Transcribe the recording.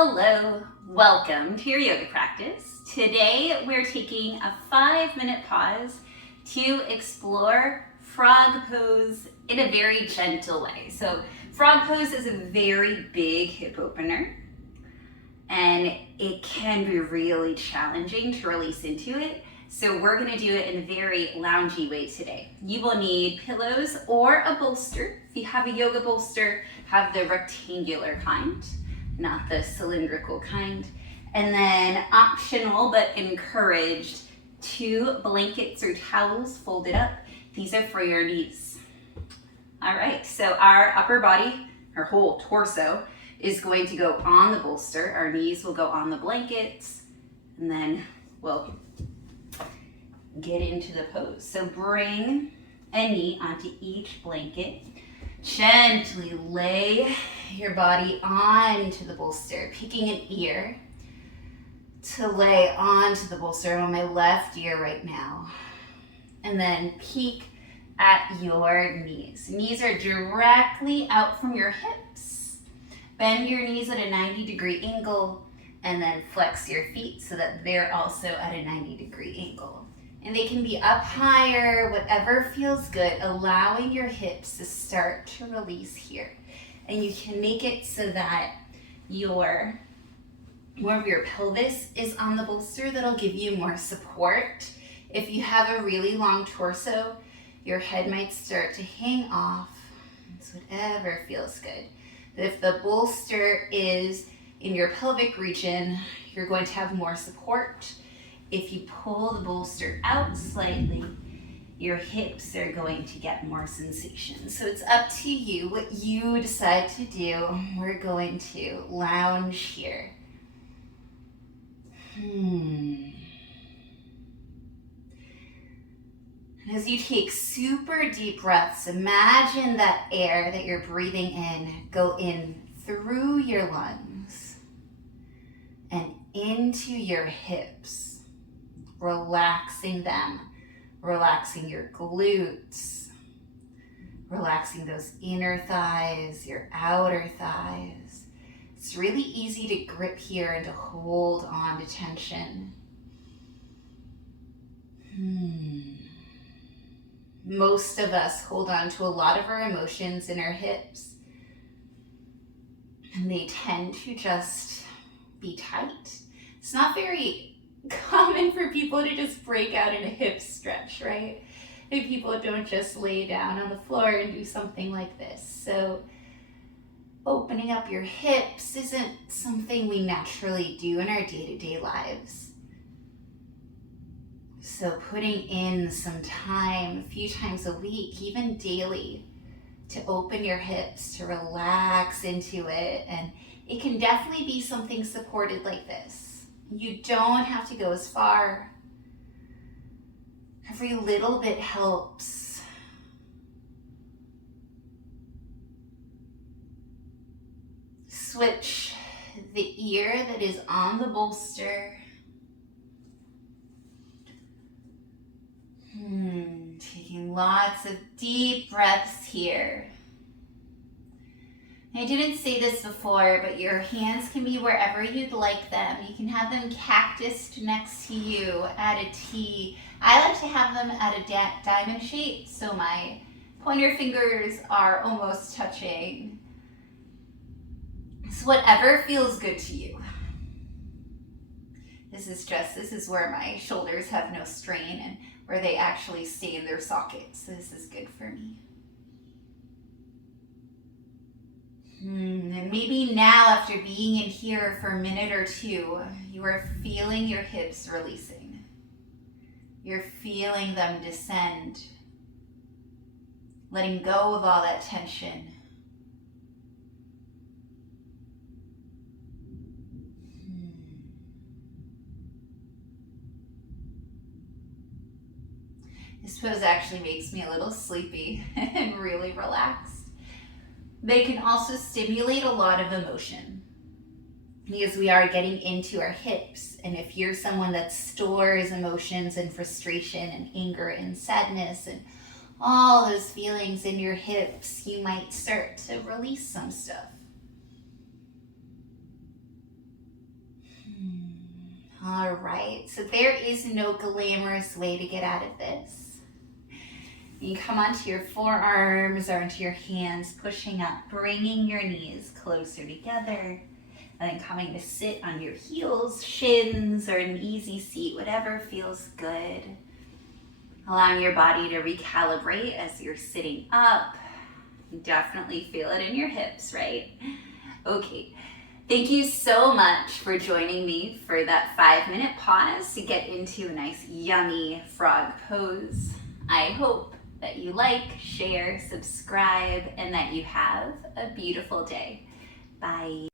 Hello, welcome to your yoga practice. Today we're taking a 5-minute pause to explore frog pose in a very gentle way. So frog pose is a very big hip opener and it can be really challenging to release into it. So we're gonna do it in a very loungy way today. You will need pillows or a bolster. If you have a yoga bolster, have the rectangular kind, not the cylindrical kind. And then optional but encouraged, 2 blankets or towels folded up. These are for your knees. All right, so our upper body, our whole torso, is going to go on the bolster. Our knees will go on the blankets, and then we'll get into the pose. So bring a knee onto each blanket. Gently lay your body onto the bolster, picking an ear to lay onto the bolster. I'm on my left ear right now. And then peek at your knees. Knees are directly out from your hips. Bend your knees at a 90-degree angle and then flex your feet so that they're also at a 90-degree angle. And they can be up higher, whatever feels good, allowing your hips to start to release here. And you can make it so that more of your pelvis is on the bolster. That'll give you more support. If you have a really long torso, your head might start to hang off. It's whatever feels good. If the bolster is in your pelvic region, you're going to have more support. If you pull the bolster out slightly, your hips are going to get more sensation. So it's up to you what you decide to do. We're going to lounge here. As you take super deep breaths, imagine that air that you're breathing in go in through your lungs and into your hips. Relaxing them, relaxing your glutes, relaxing those inner thighs, your outer thighs. It's really easy to grip here and to hold on to tension. Most of us hold on to a lot of our emotions in our hips, and they tend to just be tight. It's not very common for people to just break out in a hip stretch, right? And people don't just lay down on the floor and do something like this. So opening up your hips isn't something we naturally do in our day-to-day lives. So putting in some time, a few times a week, even daily, to open your hips, to relax into it. And it can definitely be something supported like this. You don't have to go as far. Every little bit helps. Switch the ear that is on the bolster. Taking lots of deep breaths here. I didn't say this before, but your hands can be wherever you'd like them. You can have them cactused next to you at a T. I like to have them at a diamond shape, so my pointer fingers are almost touching. So whatever feels good to you. This is where my shoulders have no strain and where they actually stay in their sockets. So this is good for me. And maybe now, after being in here for a minute or two, you are feeling your hips releasing. You're feeling them descend, letting go of all that tension. This pose actually makes me a little sleepy and really relaxed. They can also stimulate a lot of emotion because we are getting into our hips. And if you're someone that stores emotions and frustration and anger and sadness and all those feelings in your hips, you might start to release some stuff. All right, so there is no glamorous way to get out of this. You come onto your forearms or into your hands, pushing up, bringing your knees closer together, and then coming to sit on your heels, shins, or an easy seat, whatever feels good. Allowing your body to recalibrate as you're sitting up. You definitely feel it in your hips, right? Okay. Thank you so much for joining me for that 5-minute pause to get into a nice yummy frog pose. I hope that you like, share, subscribe, and that you have a beautiful day. Bye.